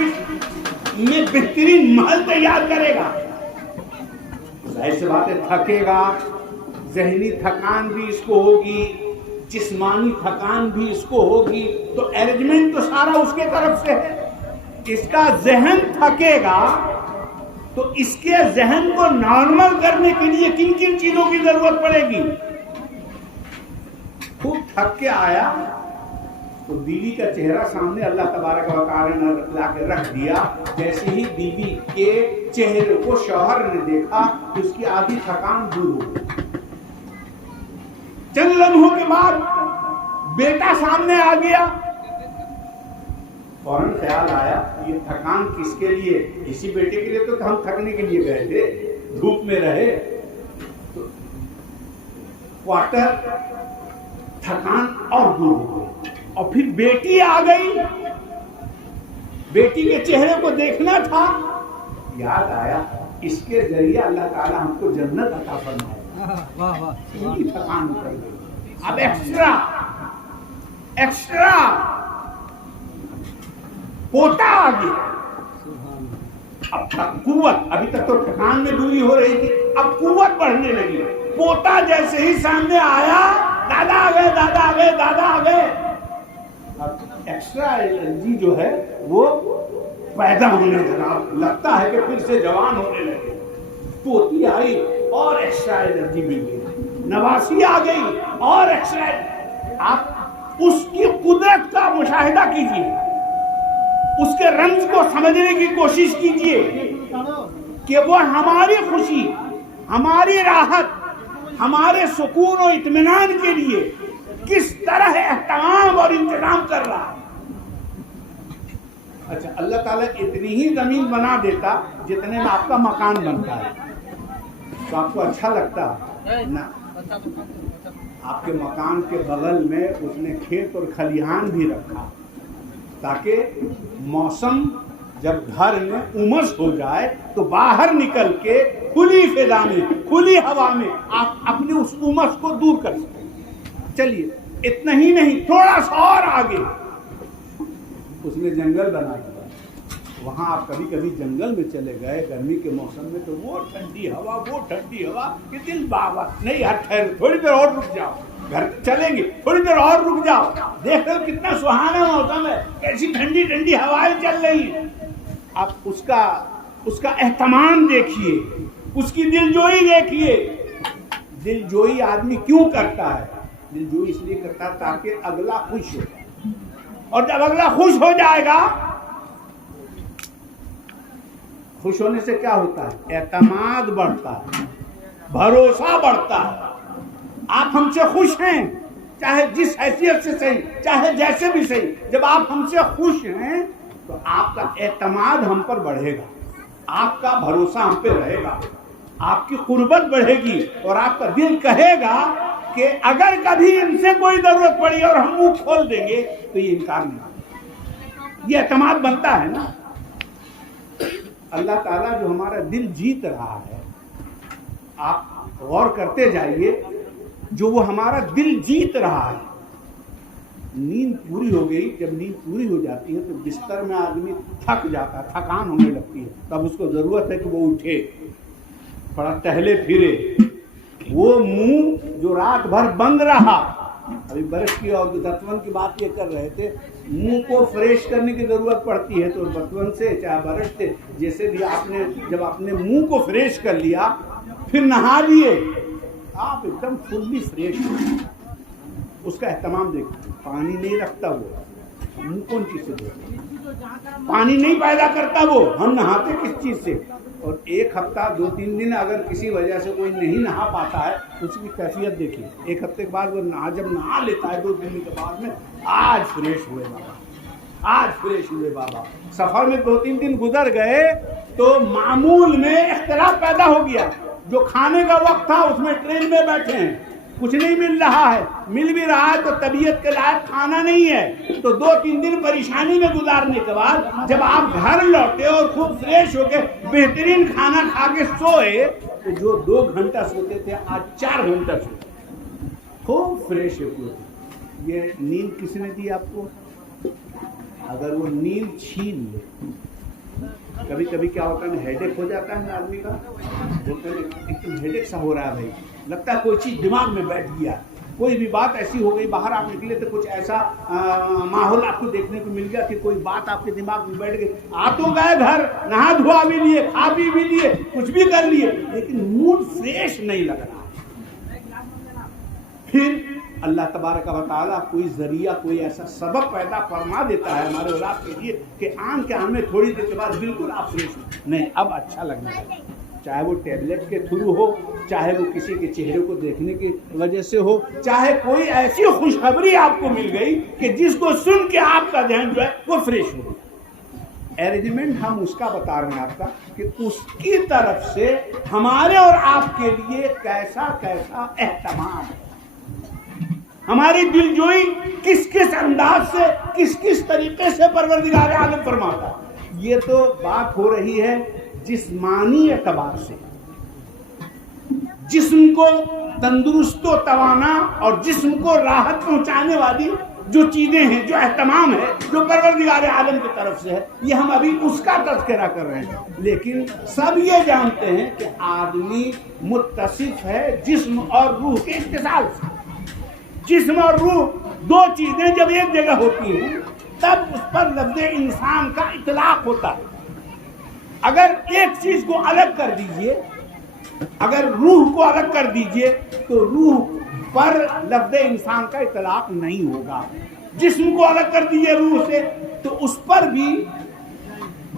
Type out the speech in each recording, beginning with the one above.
Office میں بہترین محل تیار کرے گا، ظاہر سی بات ہے تھکے گا، ذہنی تھکان بھی اس کو ہوگی، جسمانی تھکان بھی اس کو ہوگی، تو ارینجمنٹ تو سارا اس کے طرف سے ہے۔ اس کا ذہن تھکے گا تو اس کے ذہن کو نارمل کرنے کے لیے کن کن چیزوں کی ضرورت پڑے گی؟ خوب تھک کے آیا تو بیوی کا چہرہ سامنے اللہ تبارک و تعالی نے لا کے رکھ دیا، جیسے ہی بیوی کے چہرے کو شوہر نے دیکھا تو اس کی آدھی تھکان دور ہو گئی۔ چند لمحوں کے بعد بیٹا سامنے آ گیا، فوراً خیال آیا یہ تھکان کس کے لیے؟ اسی بیٹے کے لیے تو ہم تھکنے کے لیے گئے تھے، دھوپ میں رہے تو کوارٹر تھکان اور دور ہو گئی۔ اور پھر بیٹی آ گئی، بیٹی کے چہرے کو دیکھنا تھا، یاد آیا اس کے ذریعے اللہ تعالی ہم کو جنت عطا فرمائے، ان کی تھکان اتر گئی۔ اب ایکسٹرا پوتا آ گیا، اب تک قوت، ابھی تک تو تھکان میں دوری ہو رہی تھی، اب قوت بڑھنے لگی۔ پوتا جیسے ہی سامنے آیا، دادا آ گئے، دادا آ گئے، دادا آ گئے، اب ایکسٹرا انرجی جو ہے وہ پیدا ہونے لگا، لگتا ہے کہ پھر سے جوان ہونے لگے۔ پوتی آئی اور ایکسٹرا انرجی مل گئی، نواسی آ گئی اور ایکسٹرا۔ آپ اس کی قدرت کا مشاہدہ کیجیے، اس کے رمز کو سمجھنے کی کوشش کیجیے کہ وہ ہماری خوشی، ہماری راحت، ہمارے سکون و اطمینان کے لیے کس طرح اہتمام اور انتظام کر رہا ہے۔ اچھا، اللہ تعالیٰ اتنی ہی زمین بنا دیتا جتنے میں آپ کا مکان بنتا ہے تو آپ کو اچھا لگتا نہ؟ آپ کے مکان کے بغل میں اس نے کھیت اور کھلیہان بھی رکھا تاکہ موسم جب گھر میں امس ہو جائے تو باہر نکل کے کھلی فضا میں، کھلی ہوا میں آپ اپنی اس امس کو دور کر سکیں۔ چلیے، اتنا ہی نہیں، تھوڑا سا اور آگے اس نے جنگل بنا دیا۔ وہاں آپ کبھی کبھی جنگل میں چلے گئے گرمی کے موسم میں تو وہ ٹھنڈی ہوا کہ دل بابا نہیں یار، ٹھہر تھوڑی دیر اور رک جاؤ، گھر چلیں گے، تھوڑی دیر اور رک جاؤ، دیکھ لو کتنا سہانا موسم ہے، کیسی ٹھنڈی ٹھنڈی ہوائیں چل رہی ہیں۔ آپ اس کا اہتمام دیکھیے، اس کی دل جوئی دیکھیے۔ دل جوئی آدمی کیوں کرتا ہے؟ دل جوئی اس لیے کرتا ہے تاکہ اگلا خوش ہو جائے، اور جب اگلا خوش ہو جائے گا، خوش ہونے سے کیا ہوتا ہے؟ اعتماد بڑھتا ہے، بھروسہ بڑھتا ہے۔ آپ ہم سے خوش ہیں، چاہے جس حیثیت سے صحیح، چاہے جیسے بھی صحیح، جب آپ ہم سے خوش ہیں تو آپ کا اعتماد ہم پر بڑھے گا، آپ کا بھروسہ ہم پہ رہے گا، آپ کی قربت بڑھے گی، اور آپ کا دل کہے گا کہ اگر کبھی ان سے کوئی ضرورت پڑی اور ہم منہ کھول دیں گے تو یہ انکار نہیں کریں۔ یہ اعتماد بنتا ہے نا۔ اللہ تعالیٰ جو ہمارا دل جیت رہا ہے، آپ غور کرتے جائیے، جو وہ ہمارا دل جیت رہا ہے۔ نیند پوری ہو گئی، جب نیند پوری ہو جاتی ہے تو بستر میں آدمی تھک جاتا ہے، تھکان ہونے لگتی ہے، تب اس کو ضرورت ہے کہ وہ اٹھے، تھوڑا ٹہلے پھرے۔ وہ منہ جو رات بھر بند رہا، ابھی برش کی اور دتون کی بات یہ کر رہے تھے، منہ کو فریش کرنے کی ضرورت پڑتی ہے، تو دتون سے چاہے برش سے جیسے بھی آپ نے جب اپنے منہ کو فریش کر لیا پھر نہا لیے، آپ ایک دم فلی فریش ہیں۔ اس کا اہتمام دیکھیں، پانی نہیں رکھتا وہ، منہ کون چیز سے دھوتا؟ پانی نہیں پیدا کرتا وہ، ہم نہاتے کس چیز سے؟ اور ایک ہفتہ 2-3 دن اگر کسی وجہ سے کوئی نہیں نہا پاتا ہے اس کی کیفیت دیکھیے، ایک ہفتے کے بعد وہ جب نہا لیتا ہے 2 دن کے بعد میں، آج فریش ہوئے بابا، آج فریش ہوئے بابا۔ سفر میں 2-3 دن گزر گئے تو معمول میں اختلاف پیدا ہو گیا، جو کھانے کا وقت تھا اس میں ٹرین میں بیٹھے ہیں، کچھ نہیں مل رہا ہے، مل بھی رہا ہے تو طبیعت کے لائق کھانا نہیں ہے، تو 2-3 دن پریشانی میں گزارنے کے بعد جب آپ گھر لوٹے اور خوب فریش ہو کے بہترین کھانا کھا کے سوئے تو جو 2 گھنٹہ سوتے تھے آج 4 گھنٹہ سوتے، خوب فریش ہوئے۔ یہ نیند کس نے دی آپ کو؟ اگر وہ نیند چھین لے کبھی کبھی کیا ہوتا ہے نا، ہیڈ ایک ہو جاتا ہے نا آدمی کا، بولتے ہیں ایک دم ہیڈ ایک سا ہو رہا ہے بھائی، لگتا ہے کوئی چیز دماغ میں بیٹھ گیا، کوئی بھی بات ایسی ہو گئی، باہر آپ نکلے تو کچھ ایسا ماحول آپ کو دیکھنے کو مل گیا کہ کوئی بات آپ کے دماغ میں بیٹھ گئی، آ تو گئے گھر، نہا دھوا بھی لیے، کھا پی بھی لیے، کچھ بھی کر لیے، لیکن موڈ فریش نہیں لگ رہا۔ پھر اللہ تبارک و تعالیٰ کوئی ذریعہ، کوئی ایسا سبب پیدا فرما دیتا ہے ہمارے اور آپ کے لیے کہ آن کے ہمیں تھوڑی دیر کے بعد بالکل آپ فریش ہو، نہیں اب اچھا لگنا ہے، چاہے وہ ٹیبلٹ کے تھرو ہو، چاہے وہ کسی کے چہرے کو دیکھنے کی وجہ سے ہو، چاہے کوئی ایسی خوشخبری آپ کو مل گئی کہ جس کو سن کے آپ کا ذہن جو ہے وہ فریش ہو۔ ارینجمنٹ ہم اس کا بتا رہے ہیں آپ کا کہ اس کی طرف سے ہمارے اور آپ کے لیے کیسا کیسا اہتمام ہے، ہماری دل جوئی کس کس انداز سے، کس کس طریقے سے پروردگار عالم فرماتا ہے۔ یہ تو بات ہو رہی ہے جسمانی اعتبار سے، جسم کو تندرست و توانا اور جسم کو راحت پہنچانے والی جو چیزیں ہیں، جو اہتمام ہے، جو پروردگار عالم کی طرف سے ہے، یہ ہم ابھی اس کا تذکرہ کر رہے ہیں۔ لیکن سب یہ جانتے ہیں کہ آدمی متصف ہے جسم اور روح کے اتصال سے۔ جسم اور روح دو چیزیں جب ایک جگہ ہوتی ہیں تب اس پر لفظ انسان کا اطلاق ہوتا ہے۔ اگر ایک چیز کو الگ کر دیجئے، اگر روح کو الگ کر دیجئے تو روح پر لفظ انسان کا اطلاق نہیں ہوگا۔ جسم کو الگ کر دیجئے روح سے تو اس پر بھی،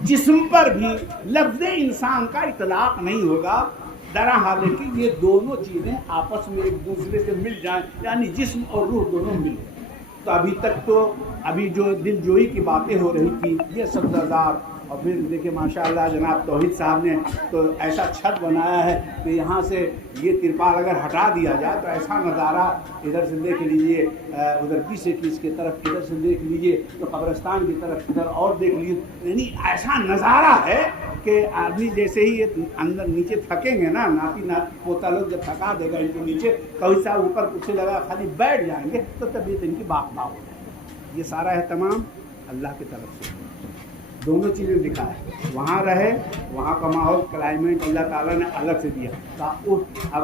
جسم پر بھی لفظ انسان کا اطلاق نہیں ہوگا، درا حال کہ یہ دونوں چیزیں آپس میں ایک دوسرے سے مل جائیں، یعنی جسم اور روح دونوں مل جائیں۔ تو ابھی تک تو ابھی جو دل جوئی کی باتیں ہو رہی تھی یہ سبزہ زار، اور پھر دیکھیں ماشاءاللہ جناب توحید صاحب نے تو ایسا چھت بنایا ہے کہ یہاں سے یہ ترپال اگر ہٹا دیا جائے تو ایسا نظارہ، ادھر سے دیکھ لیجئے، ادھر پیچھے کی اس کی طرف ادھر سے دیکھ لیجئے تو قبرستان کی طرف ادھر اور دیکھ لیجئے، یعنی ایسا نظارہ ہے کہ آدمی جیسے ہی یہ اندر نیچے تھکیں گے نا، ناتی پوتا لوگ جب تھکا دے گا ان کو نیچے، کوئی سا اوپر کچھ لگا خالی بیٹھ جائیں گے تو طبیعت ان کی باق باق ہو جائے گی۔ یہ سارا اہتمام اللہ کی طرف سے، دونوں چیزیں لکھا ہے، وہاں رہے، وہاں کا ماحول کلائمیٹ اللہ تعالیٰ نے الگ سے دیا، اب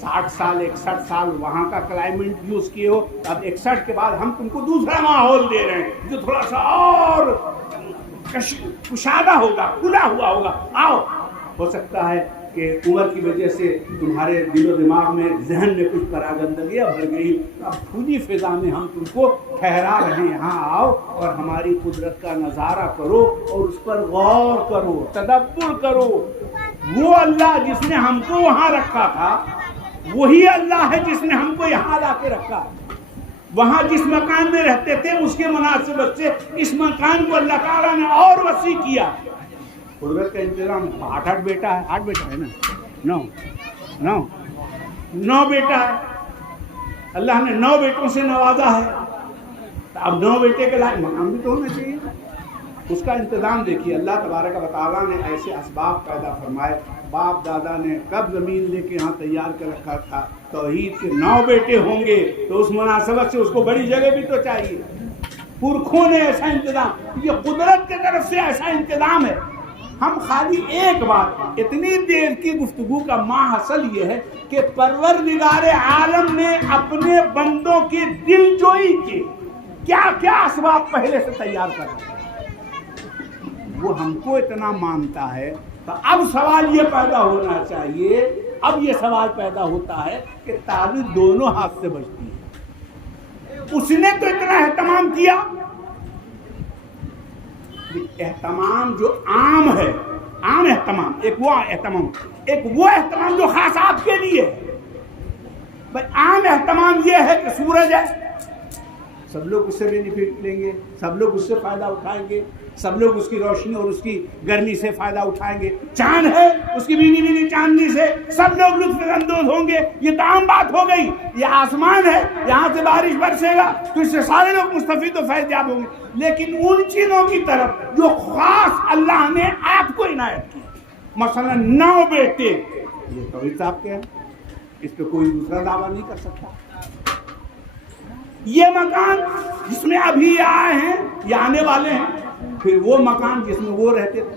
60 سال 61 سال وہاں کا کلائمیٹ یوز کیے ہو، اب 61 کے بعد ہم تم کو دوسرا ماحول دے رہے ہیں جو تھوڑا سا اور کشادہ ہوگا، کھلا ہوا ہوگا، آؤ۔ ہو سکتا ہے کہ عمر کی وجہ سے تمہارے دل و دماغ میں، ذہن میں کچھ پراگندگیاں بھر گئی، اب کھلی فضا میں ہم تم کو ٹھہرا رہے ہیں، یہاں آؤ اور ہماری قدرت کا نظارہ کرو اور اس پر غور کرو، تدبر کرو۔ وہ اللہ جس نے ہم کو وہاں رکھا تھا وہی اللہ ہے جس نے ہم کو یہاں لا کے رکھا۔ وہاں جس مکان میں رہتے تھے اس کے مناسبت سے اس مکان کو اللہ تعالیٰ نے اور وسیع کیا۔ قدرت کا انتظام، 8 بیٹا ہے، 8 بیٹا ہے نا، 9 بیٹا ہے، اللہ نے 9 بیٹوں سے نوازا ہے، اب 9 بیٹے کے لائق مکان بھی تو ہونا چاہیے۔ اس کا انتظام دیکھیے، اللہ تبارک و تعالیٰ نے ایسے اسباب پیدا فرمائے۔ باپ دادا نے کب زمین لے کے یہاں تیار کر رکھا تھا، توحید کے 9 بیٹے ہوں گے تو اس مناسبت سے اس کو بڑی جگہ بھی تو چاہیے۔ پورکھوں نے ایسا انتظام، یہ قدرت کی طرف سے ایسا انتظام ہے۔ ہم خالی ایک بات، اتنی دیر کی گفتگو کا ماحصل یہ ہے کہ پروردگار عالم نے اپنے بندوں کی دل جوئی کی کیا کیا اسباب پہلے سے تیار کر رکھے، وہ ہم کو اتنا مانتا ہے۔ تو اب سوال یہ پیدا ہونا چاہیے، اب یہ سوال پیدا ہوتا ہے کہ تالی دونوں ہاتھ سے بجتی ہے۔ اس نے تو اتنا اہتمام کیا، اہتمام جو عام ہے، عام اہتمام، ایک وہ اہتمام جو خاص آپ کے لیے ہے۔ بھائی عام اہتمام یہ ہے کہ سورج ہے، سب لوگ اس سے بینیفٹ لیں گے، سب لوگ اس سے فائدہ اٹھائیں گے، سب لوگ اس کی روشنی اور اس کی گرمی سے فائدہ اٹھائیں گے۔ چاند ہے، اس کی بینی بینی چاندنی سے سب لوگ لطف اندوز ہوں گے، یہ تو عام بات ہو گئی۔ یہ آسمان ہے، یہاں سے بارش برسے گا تو اس سے سارے لوگ مستفید و فیض یاب ہوں گے۔ لیکن ان چیزوں کی طرف جو خاص اللہ نے آپ کو عنایت کی، مثلا 9 بیٹے، یہ توحید صاحب کے ہیں، اس پہ کوئی دوسرا دعویٰ نہیں کر سکتا۔ یہ مکان جس میں ابھی آئے ہیں یا آنے والے ہیں، پھر وہ مکان جس میں وہ رہتے تھے،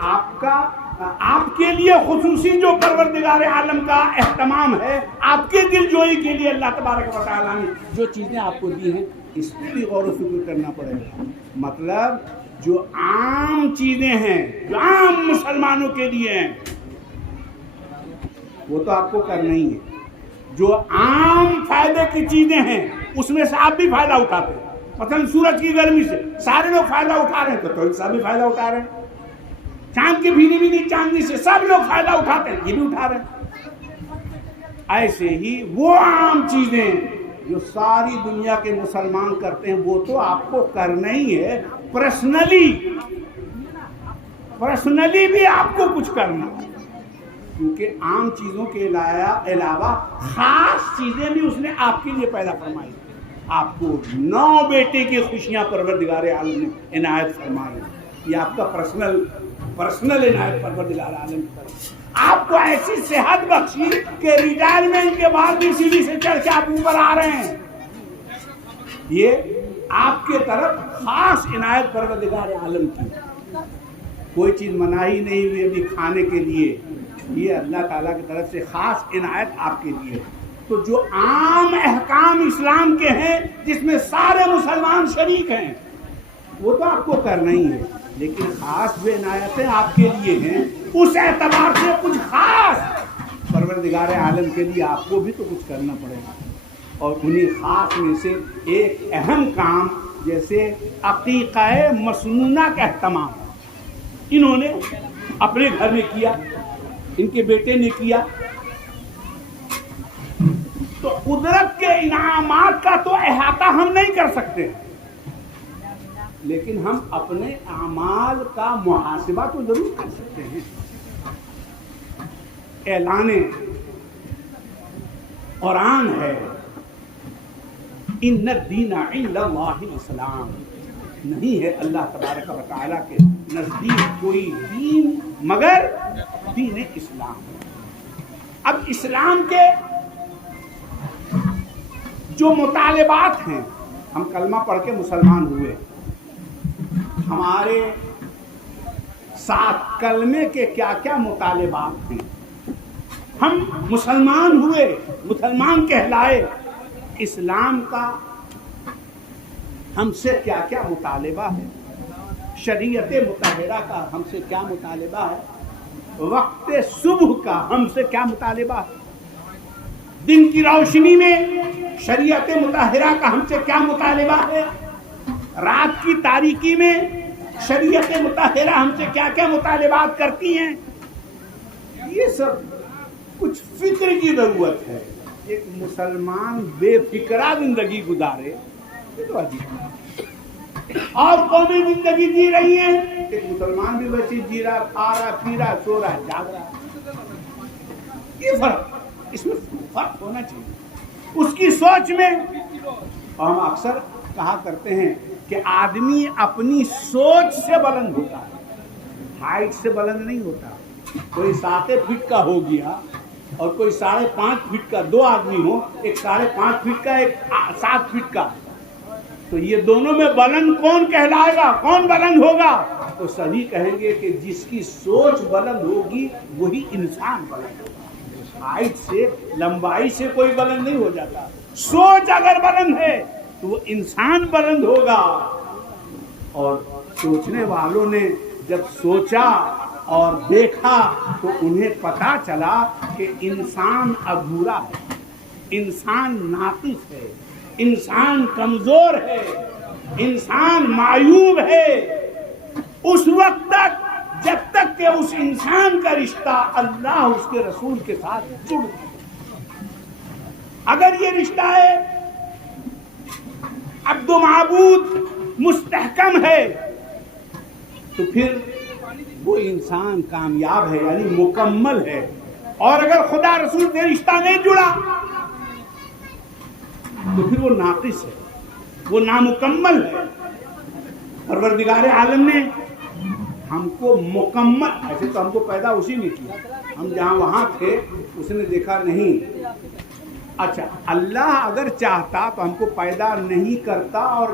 آپ کے لیے خصوصی جو پروردگار عالم کا اہتمام ہے، آپ کے دل جوئی کے لیے اللہ تبارک و تعالیٰ نے جو چیزیں آپ کو دی ہیں، اس پہ بھی غور و فکر کرنا پڑے گا۔ مطلب جو عام چیزیں ہیں، جو عام مسلمانوں کے لیے ہیں، وہ تو آپ کو کرنا ہی ہے۔ جو عام فائدے کی چیزیں ہیں اس میں سے آپ بھی فائدہ اٹھاتے ہیں۔ مثلا سورج کی گرمی سے سارے لوگ فائدہ اٹھا رہے ہیں، تو انسان بھی فائدہ اٹھا رہے ہیں۔ چاند کی بھینی بھینی چاندنی سے سب لوگ فائدہ اٹھاتے ہیں، یہ بھی اٹھا رہے ہیں۔ ایسے ہی وہ عام چیزیں جو ساری دنیا کے مسلمان کرتے ہیں، وہ تو آپ کو کرنا ہی ہے۔ پرسنلی بھی آپ کو کچھ کرنا ہے، کیونکہ عام چیزوں کے علاوہ خاص چیزیں بھی اس نے آپ کے لیے پیدا فرمائی۔ آپ کو 9 بیٹے کی خوشیاں پروردگار عالم نے عنایت فرمائی۔ یہ آپ کا پرسنل عنایت پروردگار عالم کی طرف۔ آپ کو ایسی صحت بخشی کہ ریٹائرمنٹ کے بعد بھی سیڑھی سے چڑھ کے آپ اوپر آ رہے ہیں۔ یہ آپ کے طرف خاص عنایت پروردگار عالم کی۔ کوئی چیز مناہی نہیں ہوئی ابھی کھانے کے لیے، یہ اللہ تعالیٰ کی طرف سے خاص عنایت آپ کے لیے۔ تو جو عام احکام اسلام کے ہیں جس میں سارے مسلمان شریک ہیں، وہ تو آپ کو کرنا ہی ہے، لیکن خاص جو عنایتیں آپ کے لیے ہیں، اس اعتبار سے کچھ خاص پروردگار عالم کے لیے آپ کو بھی تو کچھ کرنا پڑے گا۔ اور انہی خاص میں سے ایک اہم کام جیسے عقیقہ مسنونہ کا اہتمام انہوں نے اپنے گھر میں کیا، ان کے بیٹے نے کیا۔ تو قدرت کے انعامات کا تو احاطہ ہم نہیں کر سکتے، لیکن ہم اپنے اعمال کا محاسبہ تو ضرور کر سکتے ہیں۔ اعلان قرآن ہے، ان الدین عند اللہ الاسلام، نہیں ہے اللہ تبارک و تعالیٰ کے نزدیک کوئی دین مگر دین اسلام۔ اب اسلام کے جو مطالبات ہیں، ہم کلمہ پڑھ کے مسلمان ہوئے، ہمارے ساتھ کلمے کے کیا کیا مطالبات ہیں، ہم مسلمان ہوئے، مسلمان کہلائے، اسلام کا ہم سے کیا کیا مطالبہ ہے، شریعت مطہرہ کا ہم سے کیا مطالبہ ہے، وقت صبح کا ہم سے کیا مطالبہ ہے، دن کی روشنی میں شریعت مطہرہ کا ہم سے کیا مطالبہ ہے، رات کی تاریکی میں شریعت مطہرہ ہم سے کیا کیا مطالبات کرتی ہیں۔ یہ سب کچھ فکر کی ضرورت ہے۔ ایک مسلمان بے فکرہ زندگی گزارے یہ تو عجیب ہے۔ اور قومی زندگی جی رہی ہیں، ایک مسلمان بھی ویسے جی رہا، کھا رہا، پی رہا، سو رہا، جاگ رہا۔ یہ فرق، اس میں فرق ہونا چاہیے اس کی سوچ میں۔ اور ہم اکثر کہا کرتے ہیں کہ آدمی اپنی سوچ سے بلند ہوتا ہے، ہائٹ سے بلند نہیں ہوتا۔ کوئی 7 فٹ کا ہو گیا اور کوئی 5.5 فٹ کا، 2 آدمی ہو، ایک 5.5 فٹ کا، ایک 7 فٹ کا، تو یہ دونوں میں بلند کون کہلائے گا، کون بلند ہوگا؟ تو سبھی کہیں گے کہ جس کی سوچ بلند ہوگی وہی انسان بلند ہوگا۔ ہائٹ سے، لمبائی سے کوئی بلند نہیں ہو جاتا، سوچ اگر بلند ہے تو وہ انسان بلند ہوگا۔ اور سوچنے والوں نے جب سوچا اور دیکھا تو انہیں پتا چلا کہ انسان ادھورا ہے، انسان ناقص ہے، انسان کمزور ہے، انسان معیوب ہے۔ اس وقت تک جب تک کہ اس انسان کا رشتہ اللہ اس کے رسول کے ساتھ جڑ گیا، اگر یہ رشتہ ہے عبد و معبود مستحکم ہے، تو پھر وہ انسان کامیاب ہے، یعنی مکمل ہے۔ اور اگر خدا رسول سے رشتہ نہیں جڑا تو پھر وہ ناقص ہے، وہ نامکمل ہے۔ پروردگار عالم نے ہم کو مکمل، ایسے تو ہم کو پیدا اسی نے کیا، ہم جہاں وہاں تھے اس نے دیکھا نہیں۔ اچھا، اللہ اگر چاہتا تو ہم کو پیدا نہیں کرتا اور